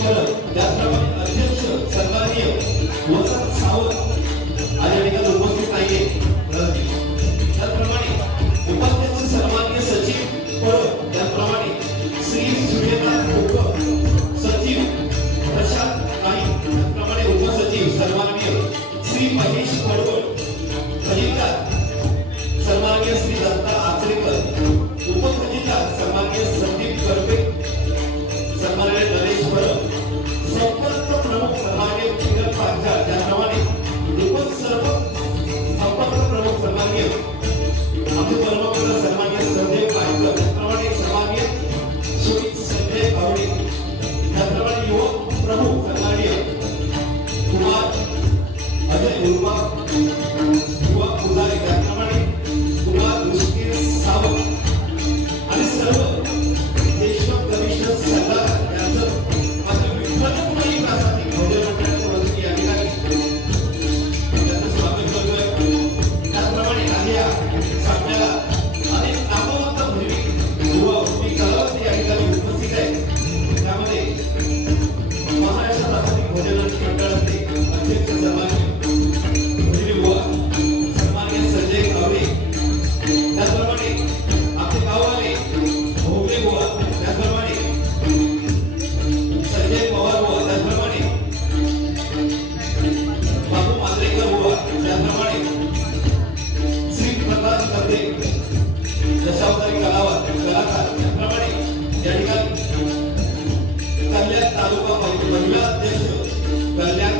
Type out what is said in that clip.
परब त्याचप्रमाणे अध्यक्ष सन्माननीय वसंत सावंत आज या ठिकाणी उपस्थित नाहीये त्याचप्रमाणे उपाध्यक्ष सन्माननीय सचिव परब त्याचप्रमाणे श्री सूर्यनाथ कोकप सचिव प्रशांत नाईक त्याचप्रमाणे उपसचिव सन्माननीय श्री महेश पडवळ खजिनदार सन्माननीय श्री दत्ता आचरेकर उपखजिनदार सन्माननीय संदीप करपे सन्माननीय नरेश परब संपर्क प्रमुख सन्माननीय किरण पांचाळ त्याप्रमाणे संपर्क प्रमुख सन्माननीय आमचे परमपूज्य सन्माननीय संजय पायकर त्याप्रमाणे सन्माननीय सुमित संजय कावडे त्याप्रमाणे युवक प्रमुख सन्माननीय कुमार अजय उर्वा युवा पुजारी त्याप्रमाणे कुमार ऋषिकेश सावंत आणि सर्व देशमुख कमिशनर सल्लागार यांचं माझ्या विठ्ठलपुरी प्रासादिक भोजन मंडळाच्या वतीने या ठिकाणी त्यांचं स्वागत करतोय। त्याचप्रमाणे आज या सामन्याला अनेक नामवंत भूमी युवा भूमी कलावंत या ठिकाणी उपस्थित आहेत। त्यामध्ये महाराष्ट्र प्रासादिक भोजन मंडळाचे अध्यक्ष सन्माननीय संजय कावडे त्याचप्रमाणे आपले गाववाले भोगले बुवा त्याचप्रमाणे संजय पवार बुवा त्याचप्रमाणे बाबू मांजरेकर बुवा त्याचप्रमाणे श्री प्रकाश कर्दे दशावतारी कलाकार त्याचप्रमाणे या ठिकाणी कल्याण तालुका महिला अध्यक्ष कल्याण